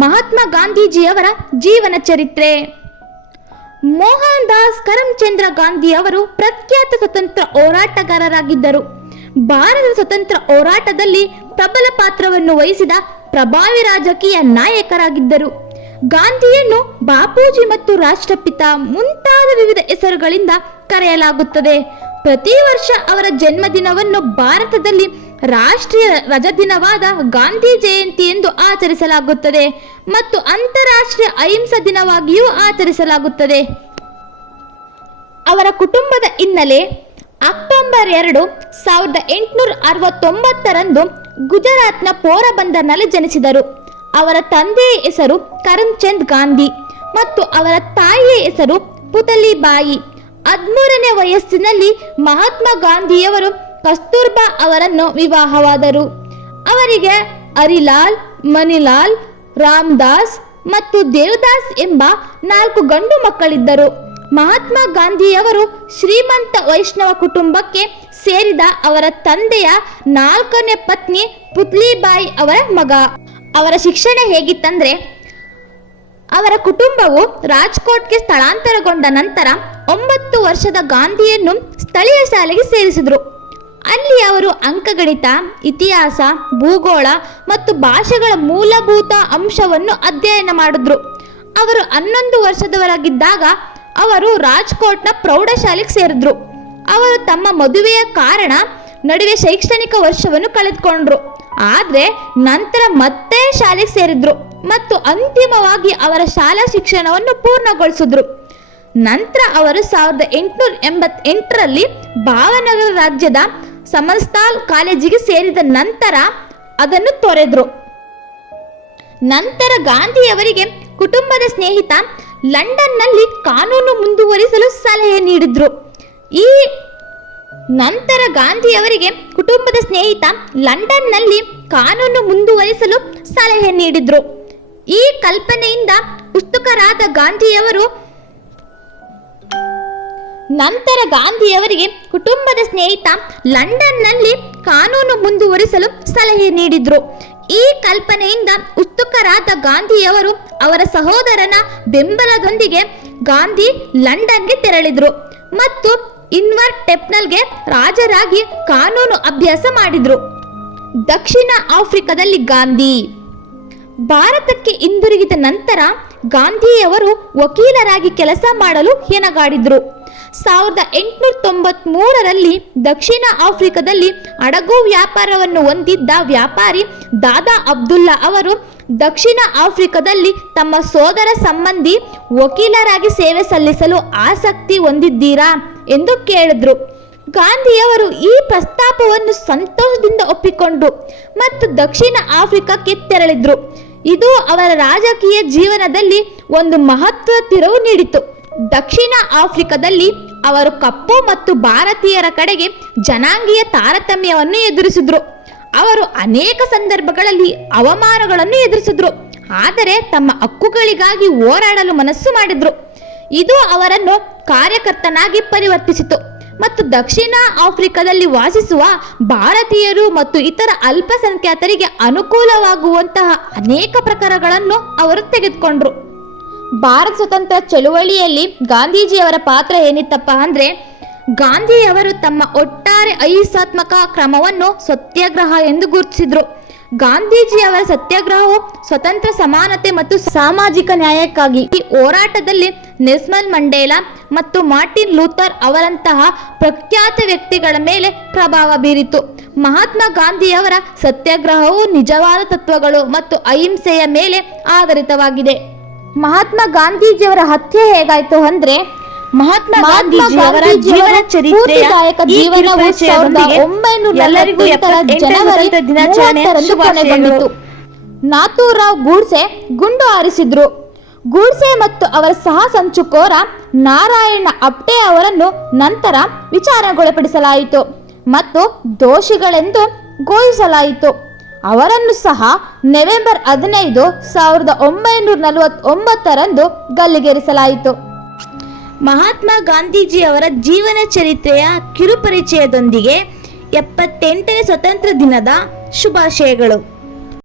ಮಹಾತ್ಮ ಗಾಂಧೀಜಿಯವರ ಜೀವನ ಚರಿತ್ರೆ. ಮೋಹನ್ ದಾಸ್ ಕರಮ್ಚಂದ್ರ ಗಾಂಧಿ ಅವರು ಪ್ರಖ್ಯಾತ ಸ್ವತಂತ್ರ ಹೋರಾಟಗಾರರಾಗಿದ್ದರು. ಭಾರತದ ಸ್ವತಂತ್ರ ಹೋರಾಟದಲ್ಲಿ ಪ್ರಬಲ ಪಾತ್ರವನ್ನು ವಹಿಸಿದ ಪ್ರಭಾವಿ ರಾಜಕೀಯ ನಾಯಕರಾಗಿದ್ದರು. ಗಾಂಧಿಯನ್ನು ಬಾಪೂಜಿ ಮತ್ತು ರಾಷ್ಟ್ರಪಿತ ಮುಂತಾದ ವಿವಿಧ ಹೆಸರುಗಳಿಂದ ಕರೆಯಲಾಗುತ್ತದೆ. ಪ್ರತಿ ವರ್ಷ ಅವರ ಜನ್ಮದಿನವನ್ನು ಭಾರತದಲ್ಲಿ ರಾಷ್ಟ್ರೀಯ ರಜಾದಿನವಾದ ಗಾಂಧಿ ಜಯಂತಿ ಎಂದು ಆಚರಿಸಲಾಗುತ್ತದೆ ಮತ್ತು ಅಂತಾರಾಷ್ಟ್ರೀಯ ಅಹಿಂಸಾ ದಿನವಾಗಿಯೂ ಆಚರಿಸಲಾಗುತ್ತದೆ. ಅವರ ಕುಟುಂಬದ ಹಿನ್ನೆಲೆ ಅಕ್ಟೋಬರ್ 2, 1869ರಂದು ಗುಜರಾತ್ನ ಪೋರಬಂದರ್ನಲ್ಲಿ ಜನಿಸಿದರು. ಅವರ ತಂದೆಯ ಹೆಸರು ಕರಮ್ಚಂದ್ ಗಾಂಧಿ ಮತ್ತು ಅವರ ತಾಯಿಯ ಹೆಸರು ಪುತಲಿಬಾಯಿ. 13ನೇ ವಯಸ್ಸಿನಲ್ಲಿ ಮಹಾತ್ಮ ಗಾಂಧಿಯವರು ಕಸ್ತೂರ್ಬಾ ಅವರನ್ನು ವಿವಾಹವಾದರು. ಅವರಿಗೆ ಹರಿಲಾಲ್, ಮಣಿಲಾಲ್, ರಾಮದಾಸ್ ಮತ್ತು ದೇವದಾಸ್ ಎಂಬ 4 ಗಂಡು ಮಕ್ಕಳಿದ್ದರು. ಮಹಾತ್ಮ ಗಾಂಧಿಯವರು ಶ್ರೀಮಂತ ವೈಷ್ಣವ ಕುಟುಂಬಕ್ಕೆ ಸೇರಿದ ಅವರ ತಂದೆಯ 4ನೇ ಪತ್ನಿ ಪುತ್ಲಿಬಾಯಿ ಅವರ ಮಗ. ಅವರ ಶಿಕ್ಷಣ ಹೇಗಿತ್ತಂದ್ರೆ, ಅವರ ಕುಟುಂಬವು ರಾಜ್ಕೋಟ್ಗೆ ಸ್ಥಳಾಂತರಗೊಂಡ ನಂತರ 9 ವರ್ಷದ ಗಾಂಧಿಯನ್ನು ಸ್ಥಳೀಯ ಶಾಲೆಗೆ ಸೇರಿಸಿದರು. ಅಲ್ಲಿ ಅವರು ಅಂಕಗಣಿತ, ಇತಿಹಾಸ, ಭೂಗೋಳ ಮತ್ತು ಭಾಷೆಗಳ ಮೂಲಭೂತ ಅಂಶವನ್ನು ಅಧ್ಯಯನ ಮಾಡಿದ್ರು. ಅವರು 11 ವರ್ಷದವರಾಗಿದ್ದಾಗ ಅವರು ರಾಜ್ಕೋಟ್ನ ಪ್ರೌಢಶಾಲೆಗೆ ಸೇರಿದ್ರು. ಅವರು ತಮ್ಮ ಮದುವೆಯ ಕಾರಣ ನಡುವೆ ಶೈಕ್ಷಣಿಕ ವರ್ಷವನ್ನು ಕಳೆದುಕೊಂಡ್ರು. ಆದರೆ ನಂತರ ಮತ್ತೆ ಶಾಲೆಗೆ ಸೇರಿದ್ರು ಮತ್ತು ಅಂತಿಮವಾಗಿ ಅವರ ಶಾಲಾ ಶಿಕ್ಷಣವನ್ನು ಪೂರ್ಣಗೊಳಿಸಿದ್ರು. ನಂತರ ಅವರು 1888ರಲ್ಲಿ ಭಾವನಗರ ರಾಜ್ಯದ ಸಮರ್ಸ್ತಾಲ್ ಕಾಲೇಜಿಗೆ ಸೇರಿದ ನಂತರ ಅದನ್ನು ತೊರೆದರು. ನಂತರ ಗಾಂಧಿಯವರಿಗೆ ಕುಟುಂಬದ ಸ್ನೇಹಿತ ಲಂಡನ್ನಲ್ಲಿ ಕಾನೂನು ಮುಂದುವರಿಸಲು ಸಲಹೆ ನೀಡಿದ್ರು. ಈ ಕಲ್ಪನೆಯಿಂದ ಉತ್ಸುಕರಾದ ಗಾಂಧಿಯವರಿಗೆ ಕುಟುಂಬದ ಸ್ನೇಹಿತ ಲಂಡನ್ನಲ್ಲಿ ಕಾನೂನು ಮುಂದುವರಿಸಲು ಸಲಹೆ ನೀಡಿದ್ರು. ಈ ಕಲ್ಪನೆಯಿಂದ ಉತ್ಸುಕರಾದ ಗಾಂಧಿಯವರು ಅವರ ಸಹೋದರನ ಬೆಂಬಲದೊಂದಿಗೆ ಗಾಂಧಿ ಲಂಡನ್ಗೆ ತೆರಳಿದ್ರು ಮತ್ತು ಇನ್ವರ್ಟ್ ಟೆಂಪ್ಲ್ಗೆ ರಾಜರಾಗಿ ಕಾನೂನು ಅಭ್ಯಾಸ ಮಾಡಿದ್ರು. ದಕ್ಷಿಣ ಆಫ್ರಿಕಾದಲ್ಲಿ ಗಾಂಧಿ ಭಾರತಕ್ಕೆ ಹಿಂದಿರುಗಿದ ನಂತರ ಗಾಂಧಿಯವರು ವಕೀಲರಾಗಿ ಕೆಲಸ ಮಾಡಲು ಹೆಣಗಾಡಿದ್ರು. 1893ರಲ್ಲಿ ದಕ್ಷಿಣ ಆಫ್ರಿಕಾದಲ್ಲಿ ಹಡಗು ವ್ಯಾಪಾರವನ್ನು ಹೊಂದಿದ್ದ ವ್ಯಾಪಾರಿ ದಾದಾ ಅಬ್ದುಲ್ಲಾ ಅವರು ದಕ್ಷಿಣ ಆಫ್ರಿಕಾದಲ್ಲಿ ತಮ್ಮ ಸೋದರ ಸಂಬಂಧಿ ವಕೀಲರಾಗಿ ಸೇವೆ ಸಲ್ಲಿಸಲು ಆಸಕ್ತಿ ಹೊಂದಿದ್ದೀರಾ ಎಂದು ಕೇಳಿದ್ರು. ಗಾಂಧಿಯವರು ಈ ಪ್ರಸ್ತಾಪವನ್ನು ಸಂತೋಷದಿಂದ ಒಪ್ಪಿಕೊಂಡ್ರು ಮತ್ತು ದಕ್ಷಿಣ ಆಫ್ರಿಕಾಕ್ಕೆ ತೆರಳಿದ್ರು. ಇದು ಅವರ ರಾಜಕೀಯ ಜೀವನದಲ್ಲಿ ಒಂದು ಮಹತ್ವದ ತಿರುವು ನೀಡಿತು. ದಕ್ಷಿಣ ಆಫ್ರಿಕಾದಲ್ಲಿ ಅವರು ಕಪ್ಪು ಮತ್ತು ಭಾರತೀಯರ ಕಡೆಗೆ ಜನಾಂಗೀಯ ತಾರತಮ್ಯವನ್ನು ಎದುರಿಸಿದ್ರು. ಅವರು ಅನೇಕ ಸಂದರ್ಭಗಳಲ್ಲಿ ಅವಮಾನಗಳನ್ನು ಎದುರಿಸಿದ್ರು, ಆದರೆ ತಮ್ಮ ಹಕ್ಕುಗಳಿಗಾಗಿ ಹೋರಾಡಲು ಮನಸ್ಸು ಮಾಡಿದ್ರು. ಇದು ಅವರನ್ನು ಕಾರ್ಯಕರ್ತನಾಗಿ ಪರಿವರ್ತಿಸಿತು ಮತ್ತು ದಕ್ಷಿಣ ಆಫ್ರಿಕಾದಲ್ಲಿ ವಾಸಿಸುವ ಭಾರತೀಯರು ಮತ್ತು ಇತರ ಅಲ್ಪಸಂಖ್ಯಾತರಿಗೆ ಅನುಕೂಲವಾಗುವಂತಹ ಅನೇಕ ಪ್ರಕಾರಗಳನ್ನು ಅವರು ತೆಗೆದುಕೊಂಡ್ರು. ಭಾರತ ಸ್ವತಂತ್ರ ಚಳುವಳಿಯಲ್ಲಿ ಗಾಂಧೀಜಿಯವರ ಪಾತ್ರ ಏನಿತ್ತಪ್ಪ ಅಂದರೆ, ಗಾಂಧಿಯವರು ತಮ್ಮ ಒಟ್ಟಾರೆ ಅಹಿಂಸಾತ್ಮಕ ಕ್ರಮವನ್ನು ಸತ್ಯಾಗ್ರಹ ಎಂದು ಗುರುತಿಸಿದ್ರು. ಗಾಂಧೀಜಿಯವರ ಸತ್ಯಾಗ್ರಹವು ಸ್ವತಂತ್ರ, ಸಮಾನತೆ ಮತ್ತು ಸಾಮಾಜಿಕ ನ್ಯಾಯಕ್ಕಾಗಿ. ಈ ಹೋರಾಟದಲ್ಲಿ ನೆಲ್ಸನ್ ಮಂಡೇಲಾ ಮತ್ತು ಮಾರ್ಟಿನ್ ಲೂಥರ್ ಅವರಂತಹ ಪ್ರಖ್ಯಾತ ವ್ಯಕ್ತಿಗಳ ಮೇಲೆ ಪ್ರಭಾವ ಬೀರಿತು. ಮಹಾತ್ಮ ಗಾಂಧಿಯವರ ಸತ್ಯಾಗ್ರಹವು ನಿಜವಾದ ತತ್ವಗಳು ಮತ್ತು ಅಹಿಂಸೆಯ ಮೇಲೆ ಆಧಾರಿತವಾಗಿದೆ. ಮಹಾತ್ಮ ಗಾಂಧೀಜಿಯವರ ಹತ್ಯೆ ಹೇಗಾಯಿತು ಅಂದ್ರೆ, ಮಹಾತ್ಮ ಗಾಂಧೀಜಿಯವರ ಜೀವನ ಚರಿತ್ರೆಯ ಜೀವನವು 1940 ಜನವರಿ ದಿನಾಚರಣೆಯಂದು ಕೊನೆಗೊಂಡಿತು. ನಾಥೂರಾವ್ ಗೂಡ್ಸೆ ಗುಂಡು ಹಾರಿಸಿದ್ರು. ಗೂಡ್ಸೆ ಮತ್ತು ಅವರ ಸಹ ಸಂಚುಕೋರ ನಾರಾಯಣ ಆಪ್ಟೆ ಅವರನ್ನು ನಂತರ ವಿಚಾರಣೆಗೊಳಪಡಿಸಲಾಯಿತು ಮತ್ತು ದೋಷಿಗಳೆಂದು ಘೋಷಿಸಲಾಯಿತು. ಅವರನ್ನು ಸಹ ನವೆಂಬರ್ 15, 1949ರಂದು ಗಲ್ಲಿಗೇರಿಸಲಾಯಿತು. ಮಹಾತ್ಮ ಗಾಂಧೀಜಿಯವರ ಜೀವನ ಚರಿತ್ರೆಯ ಕಿರುಪರಿಚಯದೊಂದಿಗೆ 78ನೇ ಸ್ವಾತಂತ್ರ್ಯ ದಿನದ ಶುಭಾಶಯಗಳು.